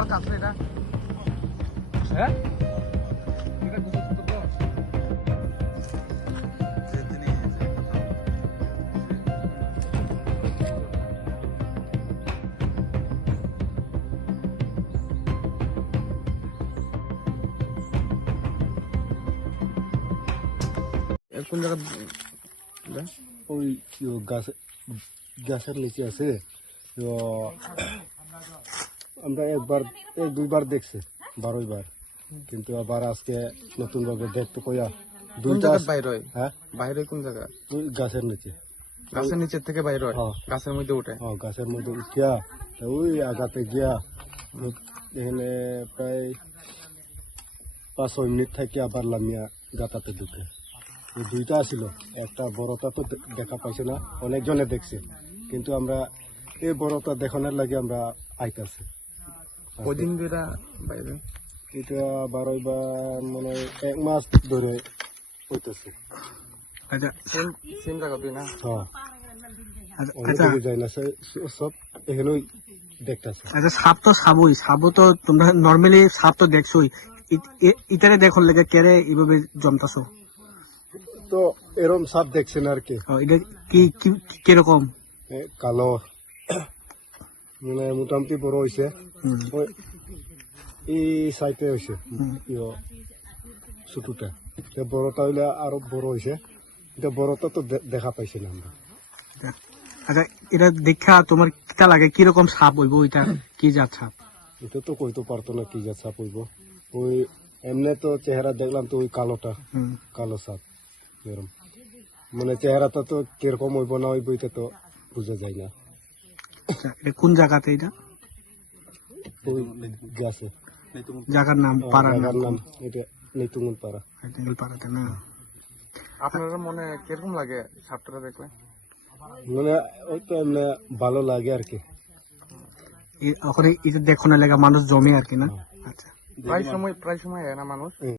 কার কাছে এটা? হ্যাঁ এটা গুজব তো কোন জায়গা ওই গাছের নিচে আছে তো আমরা এক দুইবার দেখছি 12 বার, কিন্তু আবার আজকে নতুন ভাবে দেখতে কইয়া কোন দুইটা জায়গা বাইর হয়? হ্যাঁ বাইরে কোন জায়গা? ওই গাছের নিচে গাছের নিচের থেকে বাইর হয়? হ্যাঁ। গাছের মধ্যে উঠে? গাছের মধ্যে উঠিয়া তো ওই আগাতে গিয়া এখানে প্রায় 5-6 মিনিট থেকে আবার লামিয়া গাতাতে ঢুকে। এই দুইটা ছিল, একটা বড়টা তো দেখা পাইছে না, অনেকজনে দেখছে, কিন্তু আমরা এই বড়টা দেখানোর লাগে আমরা আইতাছি। কদিন ধরে বাইরে? এটা 12 বার মানে 1 মাস ধরে হইতেছে। আচ্ছা সেম জায়গা তুই না? হ্যাঁ আচ্ছা অনেক যায় না সব এখানেই দেখতেছে। আচ্ছা সাপ তো সাবও তো তোমরা নর্মালি সাপ তো দেখছোই, ইটারে দেখুন লেগে কেড়ে এইভাবে জমতাছো, তো এরম সাপ দেখছেন আর কি? এটা কি কিরকম? কালো মানে মোটামুটি বড় হয়েছে, এই সাইডে হয়েছে ছোটটা, বড়টা হইলে আরো বড় হয়েছে, এটা বড়টা তো দেখা পাইছি না আমরা। আচ্ছা এটা দেখা তোমার কিটা লাগে, কিরকম সাপ হইব, এটা কি জাত সাপ? এটা তো কইতে পারতো না কি যা সাপ হইব, ওই এমনি তো চেহারা দেখলাম তো ওই কালোটা, কালো সাপ এরম, মানে চেহারাটা তো কিরকম হইব না হইব এটা তো বোঝা যায় না। আচ্ছা, এটা কোন জায়গাতে? এটা ওই গাছে জায়গার নাম, পাড়ার জায়গার নাম? নাম এটা নেতুঙ্গল পাড়া। পাড়াতে না? আপনার মনে কিরকম লাগে সাপটা দেখলে? মানে ওই তো এমনি ভালো লাগে আর কি। ওখানে এটা দেখো না লেগা মানুষ জমে আর কি না? আচ্ছা প্রায় সময় হয় না মানুষ?